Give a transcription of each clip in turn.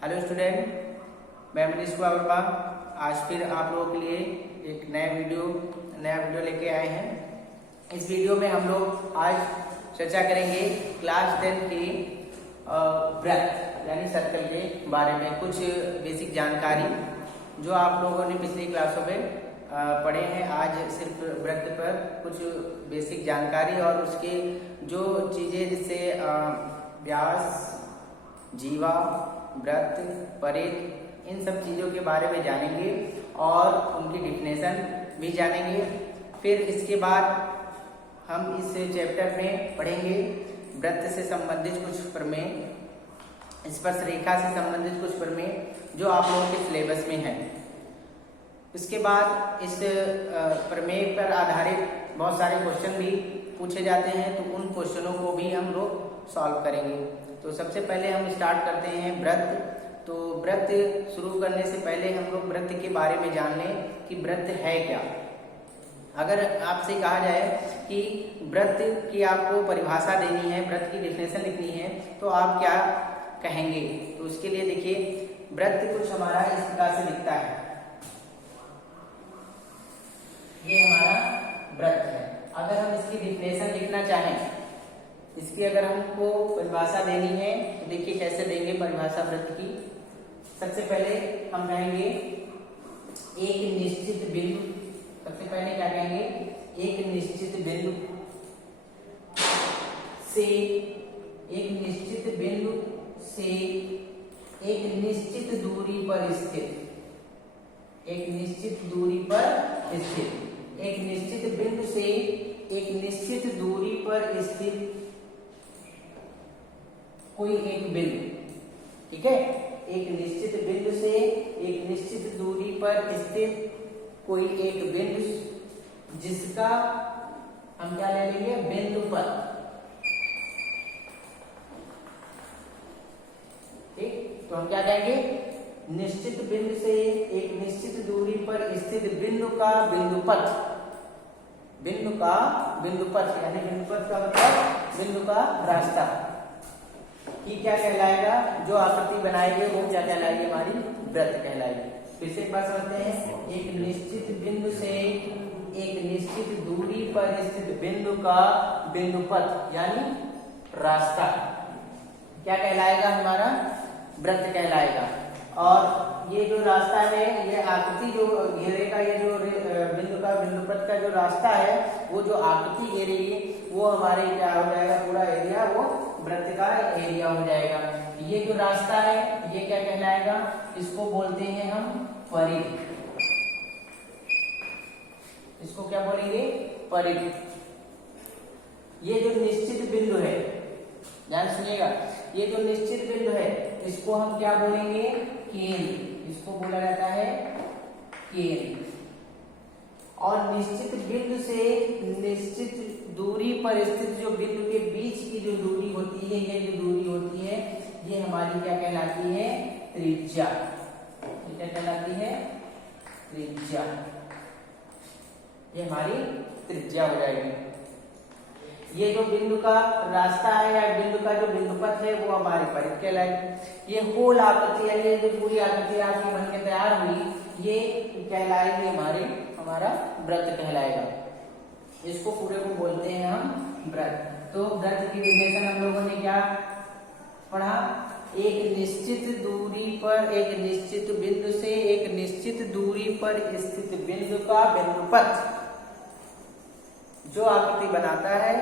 Hello student, मैं मनीष कुमार वर्मा आज फिर आप लोगों के लिए एक नया वीडियो लेके आए हैं। इस वीडियो में हम लोग आज चर्चा करेंगे क्लास 10 के वृत्त यानी सर्कल के बारे में कुछ बेसिक जानकारी जो आप लोगों ने पिछली क्लासों में पढ़े हैं। आज सिर्फ वृत्त पर कुछ बेसिक जानकारी और उसके जो चीज़ें जिससे व्यास, जीवा, वृत्त, परिध इन सब चीज़ों के बारे में जानेंगे और उनकी डिफिनेशन भी जानेंगे। फिर इसके बाद हम इस चैप्टर में पढ़ेंगे वृत्त से संबंधित कुछ प्रमेय, स्पर्शरेखा से संबंधित कुछ प्रमेय जो आप लोगों के सिलेबस में है। इसके बाद इस प्रमेय पर आधारित बहुत सारे क्वेश्चन भी पूछे जाते हैं, तो उन क्वेश्चनों को भी हम लोग सॉल्व करेंगे। तो सबसे पहले हम स्टार्ट करते हैं वृत्त। तो वृत्त शुरू करने से पहले हम लोग वृत्त के बारे में जान लें कि वृत्त है क्या। अगर आपसे कहा जाए कि वृत्त की आपको परिभाषा देनी है, वृत्त की डेफिनेशन लिखनी है, तो आप क्या कहेंगे? तो उसके लिए देखिए, वृत्त कुछ हमारा इस प्रकार से दिखता है। ये हमारा वृत्त है। अगर हम इसकी डेफिनेशन लिखना चाहें, इसकी अगर हमको परिभाषा देनी है, तो देखिए कैसे देंगे परिभाषा वृत्त की। सबसे पहले हम कहेंगे एक निश्चित बिंदु। सबसे पहले क्या कहेंगे? एक निश्चित बिंदु से एक निश्चित बिंदु से एक निश्चित दूरी पर स्थित, एक निश्चित दूरी पर स्थित, एक निश्चित बिंदु से एक निश्चित दूरी पर स्थित कोई एक बिंदु, ठीक है। एक निश्चित बिंदु से एक निश्चित दूरी पर स्थित कोई एक बिंदु जिसका हम क्या ले लेंगे? बिंदु पथ। ठीक, तो हम क्या कहेंगे? निश्चित बिंदु से एक निश्चित दूरी पर स्थित बिंदु का बिंदु पथ। बिंदु का बिंदु पथ यानी बिंदु पथ का मतलब बिंदु का रास्ता की क्या कहलाएगा? जो आकृति बनाएंगे वो क्या कहलाएगी? हमारी वृत्त कहलाएगी। फिर से एक बात समझते हैं, एक निश्चित बिंदु से एक निश्चित दूरी पर स्थित बिंदु का बिंदु पथ यानी रास्ता क्या कहलाएगा? हमारा वृत्त कहलाएगा। और ये जो रास्ता है, ये आकृति जो घेरे का, ये जो बिंदु का बिंदु पथ का जो रास्ता है, वो जो आकृति घेरेगी वो हमारे क्या हो जाएगा? पूरा एरिया वो वृत्त का एरिया हो जाएगा। ये जो रास्ता है ये क्या कहलाएगा? इसको बोलते हैं हम परिध। इसको क्या बोलेंगे? परिध। ये जो निश्चित बिंदु है, ध्यान सुनिएगा, ये जो निश्चित बिंदु है इसको हम क्या बोलेंगे? केंद्र। इसको बोला जाता है केंद्र। और निश्चित बिंदु से निश्चित दूरी पर स्थित जो बिंदु के बीच की जो दूरी होती है, ये जो दूरी होती है, ये हमारी क्या कहलाती है? त्रिज्या। ये क्या कहलाती है? त्रिज्या। ये हमारी त्रिज्या हो जाएगी। ये जो बिंदु का रास्ता है या बिंदु का जो बिंदु पथ है वो हमारी परिध कहलाएगी। ये होल आकृति है, ये जो पूरी आकृति आपकी बन के तैयार हुई, ये कहलाएगी हमारा वृत्त कहलाएगा। इसको पूरे को बोलते हैं हम वृत्त। तो वृत्त की डेफिनेशन हम लोगों ने क्या पढ़ा? एक निश्चित दूरी पर एक निश्चित बिंदु से एक निश्चित दूरी पर स्थित बिंदु का बिंदु पथ जो आकृति बनाता है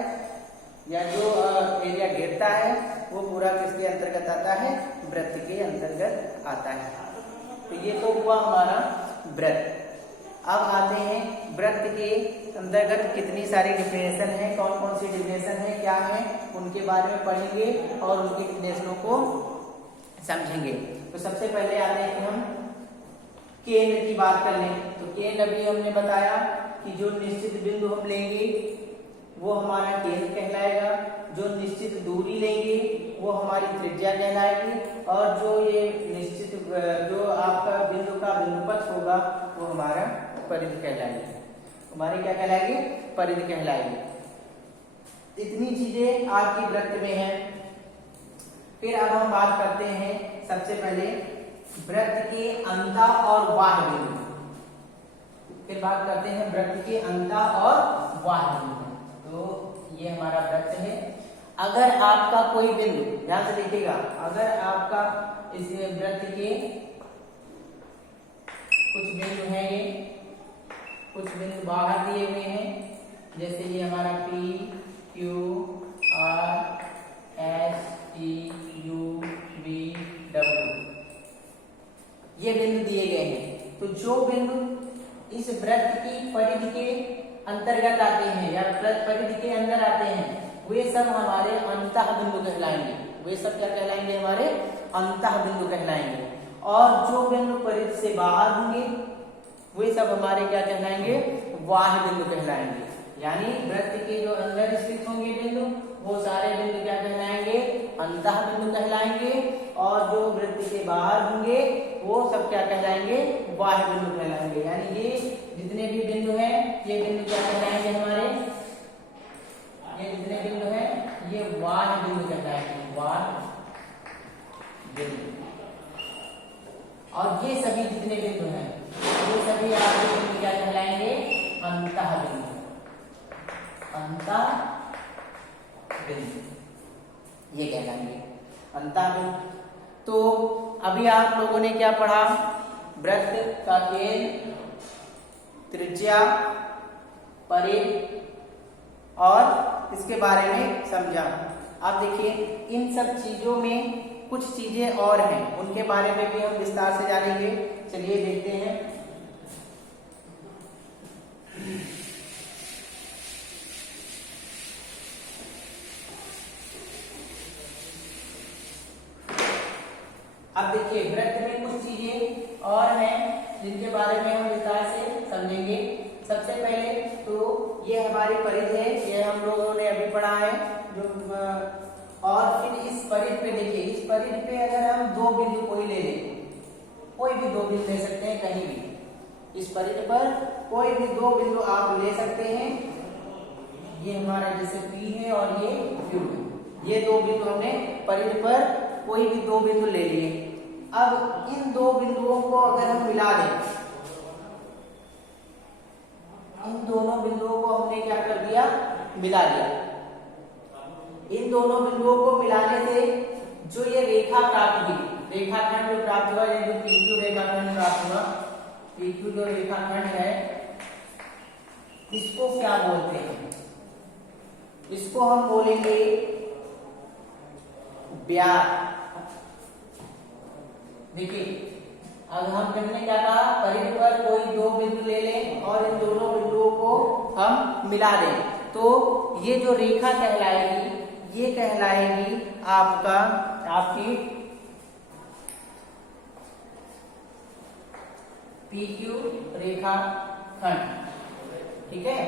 या जो एरिया घेरता है वो पूरा किसके अंतर्गत आता है? वृत्त के अंतर्गत आता है। तो ये तो हुआ हमारा वृत्त। अब आते हैं वृत्त के अंतर्गत कितनी सारी डिफिनेशन है, कौन कौन सी डिफिनेशन है, क्या है, उनके बारे में पढ़ेंगे और उनके डिफिनेशनों को समझेंगे। तो सबसे पहले आते हैं हम केंद्र की बात कर लें। तो केंद्र अभी हमने बताया कि जो निश्चित बिंदु हम लेंगे वो हमारा केंद्र कहलाएगा। जो निश्चित दूरी लेंगे वो हमारी त्रिज्या कहलाएगी। और जो ये निश्चित जो आपका बिंदु का बिंदु पथ होगा वो हमारा परिध कहलाएगी। हमारी क्या कहलाएगी? परिध कहलाएगी। इतनी चीजें आपकी वृत्त में है। फिर अब हम बात करते हैं सबसे पहले वृत्त के अंत और बाह्य बिंदु, फिर बात करते हैं वृत्त के अंत और बाह्य बिंदु। तो ये हमारा वृत्त है। अगर आपका कोई बिंदु, ध्यान से देखिएगा, अगर आपका इस वृत्त के कुछ बिंदु हैं, ये कुछ बिंदु बाहर दिए हुए हैं, जैसे ये हमारा P, Q, R, S, T, U, V, W, ये बिंदु दिए गए हैं। तो जो बिंदु इस वृत्त की परिधि के अंतर्गत आते हैं या परिधि के अंदर आते हैं, वे सब हमारे अंतः बिंदु कहलाएंगे। वे सब क्या कहलाएंगे? हमारे अंतः बिंदु कहलाएंगे। और जो बिंदु परिधि से बाहर होंगे वे सब हमारे क्या कहलाएंगे? बाह्य बिंदु कहलाएंगे। यानी वृत्त के जो अंदर स्थित होंगे बिंदु, वो सारे बिंदु क्या कहलाएंगे? अंतः बिंदु कहलाएंगे। और जो वृत्त के बाहर होंगे वो सब क्या कहलाएंगे? बाह्य बिंदु कहलाएंगे। यानी ये जितने भी बिंदु हैं, ये बिंदु क्या कहलाएंगे? हमारे ये जितने बिंदु हैं ये बाह्य बिंदु कहलाएंगे, बाह्य बिंदु। और ये सभी जितने बिंदु हैं ये सभी आपके बिंदु क्या कहलाएंगे? अंतः बिंदु, अंतः बिंदु ये कहलाएंगे, अंतः बिंदु। तो अभी आप लोगों ने क्या पढ़ा? वृत्त का केंद्र, त्रिज्या, परिधि और इसके बारे में समझा। अब देखिए इन सब चीजों में कुछ चीजें और हैं, उनके बारे में भी हम विस्तार से जानेंगे। चलिए देखते हैं। अब देखिए वृत्त में कुछ चीजें और हैं जिनके बारे में हम विस्तार से समझेंगे। सबसे पहले तो ये हमारी परिधि है, ये हम लोगों ने अभी पढ़ा है जो। और फिर इस परिधि पे देखिए, इस परिधि पे अगर हम दो बिंदु कोई ले लें, कोई भी दो बिंदु ले सकते हैं कहीं भी, इस परिधि पर कोई भी दो बिंदु आप ले सकते हैं। ये हमारा जैसे P है और ये Q है, ये दो बिंदु हमने परिधि पर कोई भी दो बिंदु ले लिए। अब इन दो बिंदुओं को अगर हम मिला दें, इन दोनों बिंदुओं को हमने क्या कर दिया? मिला दिया। इन दोनों बिंदुओं को मिलाने से जो ये रेखा प्राप्त हुई, रेखाखंड जो प्राप्त हुआ, ये जो PQ रेखाखंड प्राप्त हुआ, PQ जो रेखाखंड है, इसको क्या बोलते हैं? इसको हम बोलेंगे व्यास। देखिए अब हमने क्या कहा? परिधि पर कोई दो बिंदु ले लें और इन दोनों बिंदुओं को हम मिला दें, तो ये जो रेखा कहलाएगी ये कहलाएगी आपकी PQ रेखाखंड। ठीक है,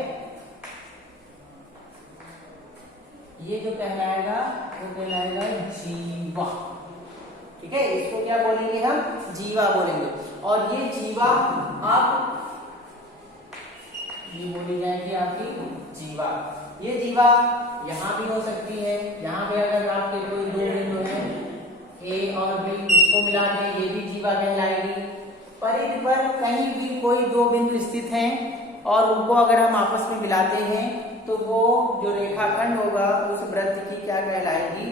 ये जो कहलाएगा वो कहलाएगा जीवा। ठीक है, इसको क्या बोलेंगे? हम जीवा बोलेंगे। और ये जीवा आप ये बोली जाएगी आपकी जीवा। ये जीवा यहाँ भी हो सकती है, यहाँ पे अगर आपके कोई दो बिंदु हैं A और B, इसको मिला दें, ये भी जीवा कहलाएगी। परिधि पर कहीं भी कोई दो बिंदु स्थित हैं और उनको अगर हम आपस में मिलाते हैं तो वो जो रेखाखंड होगा उस वृत्त की क्या कहलाएगी?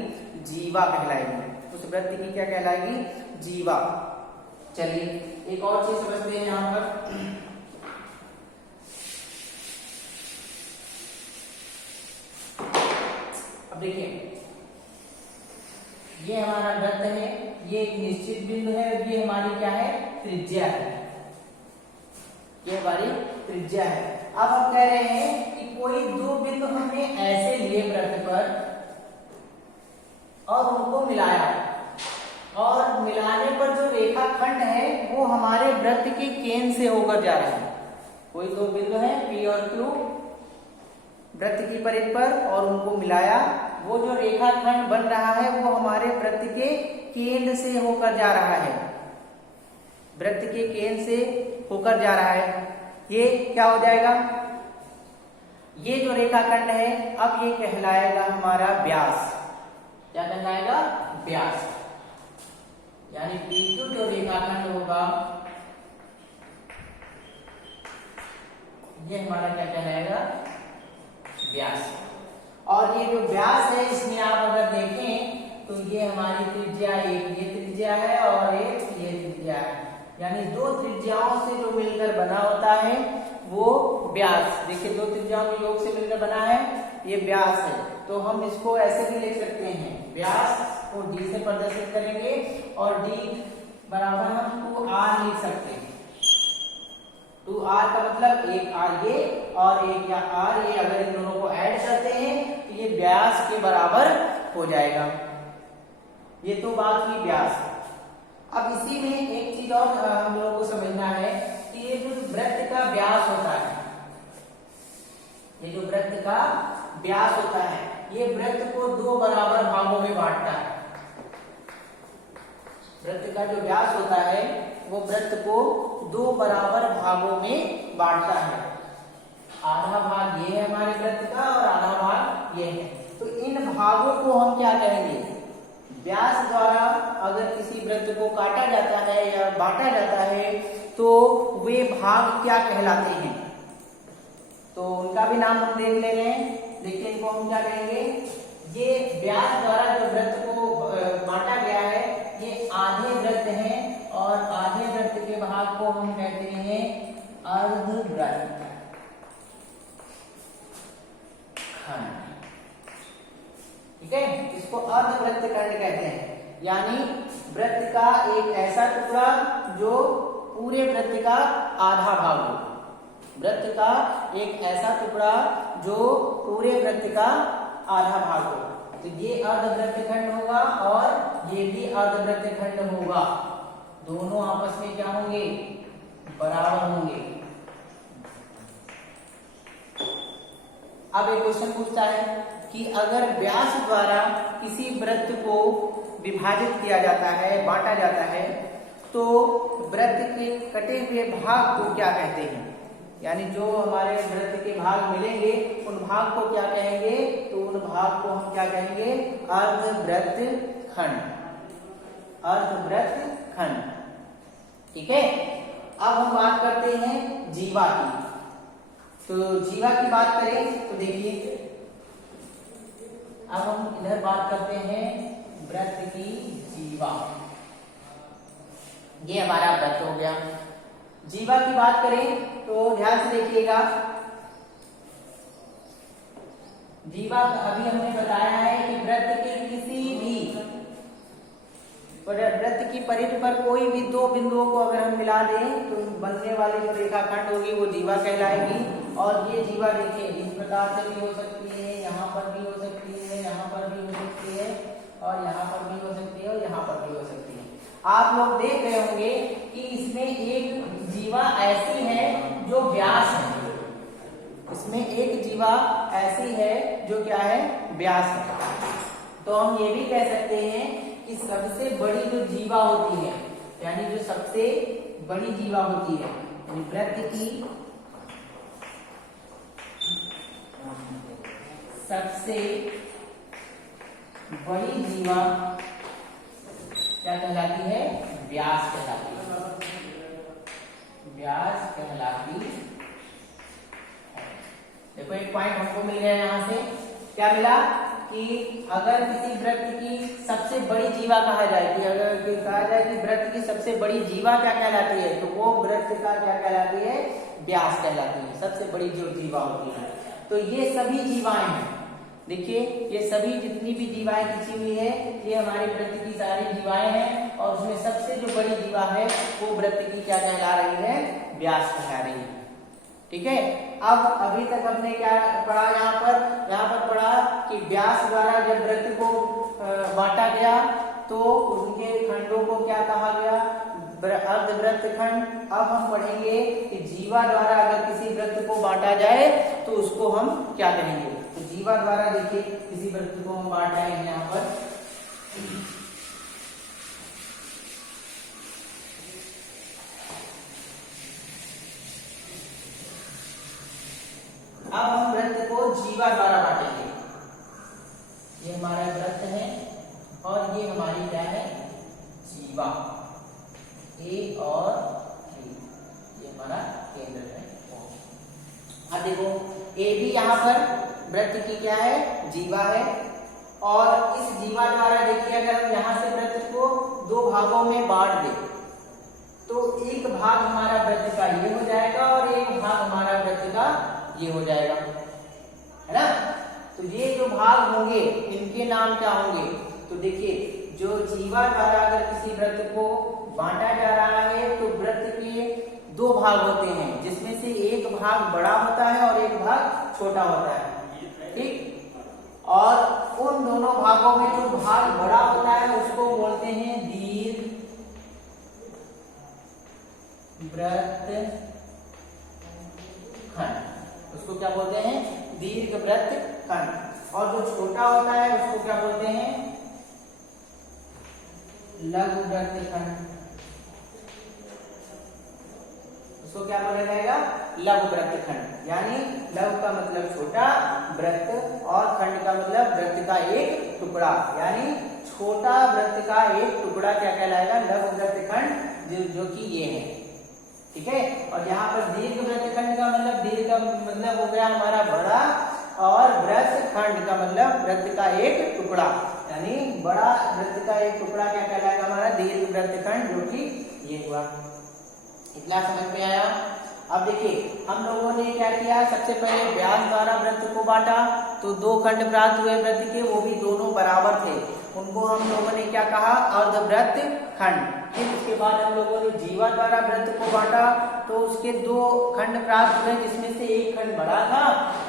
जीवा कहलाएगी। उस वृत्त की क्या कहलाएगी? जीवा। चलिए एक और चीज समझते हैं यहाँ पर। अब देखिए ये हमारा वृत्त है, ये एक निश्चित बिंदु है, ये हमारी क्या है? त्रिज्या है, ये हमारी त्रिज्या है। अब हम कह रहे हैं कि कोई दो बिंदु हमने ऐसे लिए वृत्त पर और उनको मिलाया, और मिलाने पर जो रेखाखंड है वो हमारे वृत्त के केंद्र से होकर जा रहा है। कोई दो बिंदु है P और Q वृत्त की परिधि पर और उनको मिलाया, वो जो रेखाखंड बन रहा है वो हमारे वृत्त के केंद्र से होकर जा रहा है, वृत्त के केंद्र से होकर जा रहा है। ये क्या हो जाएगा? ये जो रेखाखंड है अब ये कहलाएगा हमारा व्यास। क्या कहलाएगा? व्यास। यानी PQ जो रेखाखंड होगा ये हमारा क्या कहलाएगा, व्यास। और ये जो व्यास है इसमें आप अगर देखें तो ये हमारी त्रिज्या, एक ये त्रिज्या है और एक ये त्रिज्या है, यानी दो त्रिज्याओं से जो मिलकर बना होता है वो व्यास। देखिए दो त्रिज्याओं के योग से मिलकर बना है, ये व्यास है। तो हम इसको ऐसे भी लिख सकते हैं, व्यास को d से प्रदर्शित करेंगे और d बराबर हम 2r लिख सकते हैं। 2r का मतलब एक r ये और एक या r ये, अगर इन दोनों को ऐड करते हैं तो ये व्यास के बराबर हो जाएगा। ये तो बात हुई व्यास। अब इसी में एक चीज और हम लोगों को समझना है कि ये जो वृत्त का व्यास होता है, ये जो वृत्त का व्यास होता है ये वृत्त को दो बराबर भागों में बांटता है। वृत्त का जो व्यास होता है वो वृत्त को दो बराबर भागों में बांटता है। आधा भाग ये है हमारे वृत्त का और आधा भाग ये है। तो इन भागों को हम क्या कहेंगे, व्यास द्वारा अगर किसी वृत्त को काटा जाता है या बांटा जाता है तो वे भाग क्या कहलाते हैं, तो उनका भी नाम हम देख ले रहे हैं। देखिए इनको हम क्या कहेंगे, ये व्यास द्वारा जो वृत्त को बांटा गया है ये आधे वृत्त हैं और आधे वृत्त के भाग को हम कहते हैं अर्धवृत्त खंड। ठीक है, इसको अर्धवृत्त खंड कहते हैं, यानी वृत्त का एक ऐसा टुकड़ा जो पूरे वृत्त का आधा भाग हो। वृत्त का एक ऐसा टुकड़ा जो पूरे वृत्त का आधा भाग हो, तो ये अर्धवृत्त खंड होगा और ये भी अर्धवृत्त खंड होगा। दोनों आपस में क्या होंगे, बराबर होंगे। अब एक क्वेश्चन पूछता है कि अगर व्यास द्वारा किसी वृत्त को विभाजित किया जाता है, बांटा जाता है, तो वृत्त के कटे हुए भाग को क्या कहते हैं, यानी जो हमारे वृत्त के भाग मिलेंगे उन भाग को क्या कहेंगे, तो उन भाग को हम क्या कहेंगे, अर्धवृत्त खंड। अर्धवृत्त खंड। ठीक है, अब हम बात करते हैं जीवा की। तो जीवा की बात करें तो देखिए अब हम इधर बात करते हैं वृत्त की जीवा। ये हमारा वृत्त हो गया। जीवा की बात करें तो ध्यान से देखिएगा, जीवा अभी हमने बताया है कि वृत्त के किसी भी वृत्त की परिधि पर कोई भी दो बिंदुओं को अगर हम मिला दें तो बनने वाली जो रेखाखंड होगी वो जीवा कहलाएगी। और ये जीवा देखिए इस प्रकार से भी हो सकती है, यहाँ पर भी हो सकती है, यहाँ पर भी हो सकती है और यहाँ पर भी हो सकती है और यहाँ पर भी हो सकती है। आप लोग देख रहे होंगे कि इसमें एक जीवा ऐसी है जो व्यास है, इसमें एक जीवा ऐसी है जो क्या है, व्यास है। तो हम ये भी कह सकते हैं कि सबसे बड़ी जो जीवा होती है, यानी जो सबसे बड़ी जीवा होती है, यानी वृत्त की सबसे बड़ी जीवा क्या कहलाती है, व्यास कहलाती है। व्यास कहलाती है। देखो एक पॉइंट हमको मिल गया यहाँ से, क्या मिला कि अगर किसी वृत्त की सबसे बड़ी जीवा कहा जाए, कि अगर कहा जाए कि वृत्त की सबसे बड़ी जीवा क्या कहलाती है, तो वो वृत्त का क्या कहलाती है, व्यास कहलाती है। सबसे बड़ी जो जीवा होती है, तो ये सभी जीवाएं हैं। देखिए ये सभी जितनी भी जीवाएं खिंची हुई है ये हमारे वृत्त की सारी जीवाएं हैं और उसमें सबसे जो बड़ी जीवा है वो वृत्त की क्या कहला रही है, व्यास कहला रही है। ठीक है, अब अभी तक हमने क्या पढ़ा, यहाँ पर पढ़ा कि व्यास द्वारा जब वृत्त को बांटा गया तो उनके खंडों को क्या कहा गया, अर्धवृत्त खंड। अब हम पढ़ेंगे कि जीवा द्वारा अगर किसी वृत्त को बांटा जाए तो उसको हम क्या कहेंगे। तो जीवा द्वारा देखिए किसी वृत्त को हम बांट रहे हैं यहाँ पर, अब हम वृत्त को जीवा द्वारा बांटेंगे। ये हमारा वृत्त है और ये हमारी क्या है, जीवा। ए और बी, ये हमारा केंद्र है O। अब देखो ए बी यहाँ पर वृत्त की क्या है, जीवा है, और इस जीवा द्वारा देखिए अगर हम यहाँ से वृत्त को दो भागों में बांट दें तो एक भाग हमारा वृत्त का ये हो जाएगा और एक भाग हमारा वृत्त का ये हो जाएगा, है ना। तो ये जो भाग होंगे इनके नाम क्या होंगे, तो देखिए जो जीवा द्वारा अगर किसी वृत्त को बांटा जा रहा है तो वृत्त के दो भाग होते हैं, जिसमें से एक भाग बड़ा होता है और एक भाग छोटा होता है, ठीक। और उन दोनों भागों में जो भाग बड़ा होता है उसको बोलते हैं दीर्घ वृत्त खंड, उसको क्या बोलते हैं, दीर्घ वृत्त खंड। और जो छोटा होता है उसको क्या बोलते हैं, लघु वृत्त खंड, उसको क्या बोला जाएगा, लघु वृत्त खंड। यानी लघु का मतलब छोटा, वृत्त और खंड का मतलब वृत्त का एक टुकड़ा, यानी छोटा वृत्त का एक टुकड़ा क्या कहलाएगा, लघु वृत्त खंड, जो कि ये है, ठीक है। और यहाँ पर दीर्घ वृत्त खंड का मतलब, दीर्घ का मतलब हो गया हमारा बड़ा, और वृत्त खंड का मतलब वृत्त का एक टुकड़ा, यानी बड़ा वृत्त का एक टुकड़ा क्या कहलाएगा हमारा, दीर्घ वृत्त खंड, जो कि ये हुआ। इतना समझ में आया। अब देखिए हम लोगों ने क्या किया, सबसे पहले व्यास द्वारा वृत्त को बांटा तो दो खंड प्राप्त हुए वृत्त के, वो भी दोनों बराबर थे, उनको हम लोगों ने क्या कहा, अर्धवृत्त खंड। फिर उसके बाद हम लोगों ने जीवा द्वारा वृत्त को बांटा तो उसके दो खंड प्राप्त हुए, जिसमें से एक खंड बड़ा था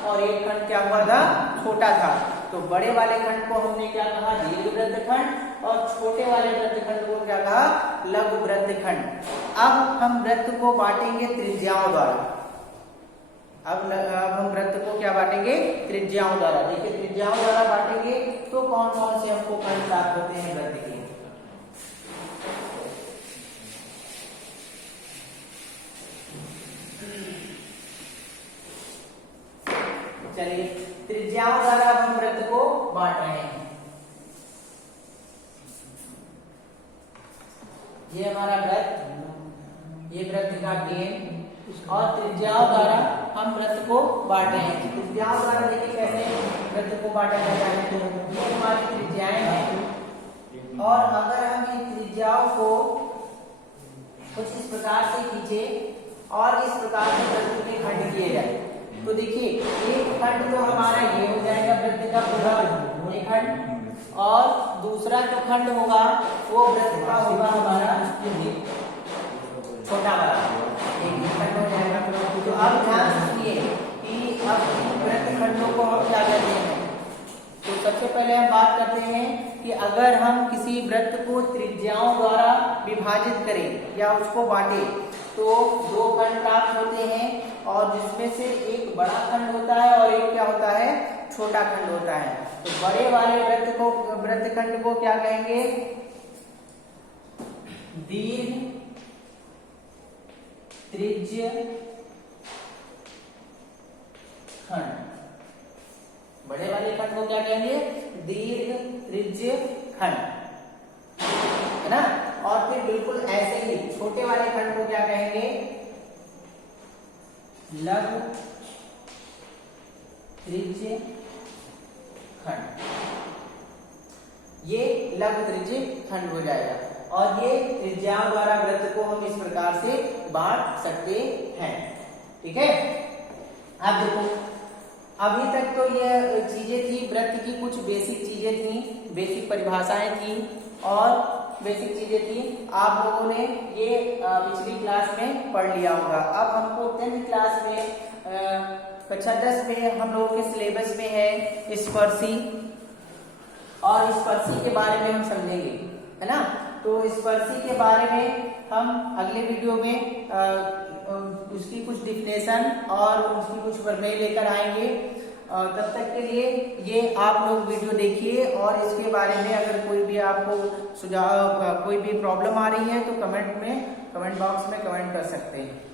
और एक खंड क्या हुआ था, छोटा था। तो बड़े वाले खंड को हमने क्या कहा, दीर्घ वृत्त खंड, और छोटे वाले वृत्त खंड को क्या कहा, लघु वृत्त खंड। अब हम वृत्त को बांटेंगे त्रिज्याओं द्वारा। अब हम वृत्त को क्या बांटेंगे, त्रिज्याओं द्वारा। देखिए त्रिज्याओं द्वारा बांटेंगे तो कौन कौन से हमको खंड प्राप्त होते हैं वृत्त के। चलिए त्रिज्याओं द्वारा हम वृत्त को बांट रहे हैं। ये हमारा वृत्त, ये वृत्त का केंद्र, और त्रिज्याओं द्वारा हम वृत्त को बांट रहे हैं। त्रिज्याओं द्वारा देखिए कैसे वृत्त को बांटा जाता है, तो ये हमारी त्रिज्याएं हैं, और अगर हम इन त्रिज्याओं को कुछ इस प्रकार से खींचे और इस प्रकार से वृत्त के खंड किए जाए तो देखिए एक खंड तो हमारा ये हो जाएगा वृत्त का पूरा एक खंड, और दूसरा जो खंड होगा वो वृत्त का होगा हमारा छोटा वाला, एक खंड हो जाएगा। तो अब ध्यान रखिए कि अब वृत्त खंडों को हम क्या करते हैं, तो सबसे पहले हम बात करते हैं कि अगर हम किसी वृत्त को त्रिज्याओं द्वारा विभाजित करें या उसको बांटे तो दो खंड प्राप्त होते हैं, और जिसमें से एक बड़ा खंड होता है और एक क्या होता है, छोटा खंड होता है। तो बड़े वाले वृत्त खंड को क्या कहेंगे, दीर्घ त्रिज्य खंड। बड़े वाले खंड को क्या कहेंगे, दीर्घ त्रिज्य खंड, है ना। और फिर बिल्कुल ऐसे ही छोटे वाले खंड को क्या कहेंगे, लघु त्रिज्य खंड। ये लघु त्रिज्य खंड हो जाएगा, और ये त्रिज्याओं द्वारा वृत्त को हम इस प्रकार से बांट सकते हैं, ठीक है। अब देखो अभी तक तो ये चीजें थी, वृत्त की कुछ बेसिक चीजें थी, बेसिक परिभाषाएं थी और बेसिक चीजें थी। आप लोगों ने ये पिछली क्लास में पढ़ लिया होगा। अब हमको 10th क्लास में कक्षा 10 में हम लोगों के सिलेबस में है स्पर्शी, और स्पर्शी के बारे में हम समझेंगे, है ना। तो स्पर्शी के बारे में हम अगले वीडियो में उसकी कुछ डिफिनेशन और उसकी कुछ प्रमेय लेकर आएंगे। तब तक के लिए ये आप लोग वीडियो देखिए, और इसके बारे में अगर कोई भी आपको सुझाव, कोई भी प्रॉब्लम आ रही है तो कमेंट बॉक्स में कमेंट कर सकते हैं।